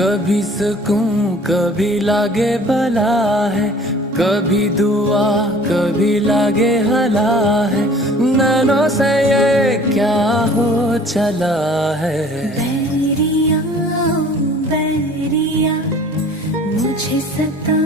कभी सुकून कभी लागे भला है, कभी दुआ कभी लागे हला है। नैनों से ये क्या हो चला है। बैरिया बैरिया मुझे सता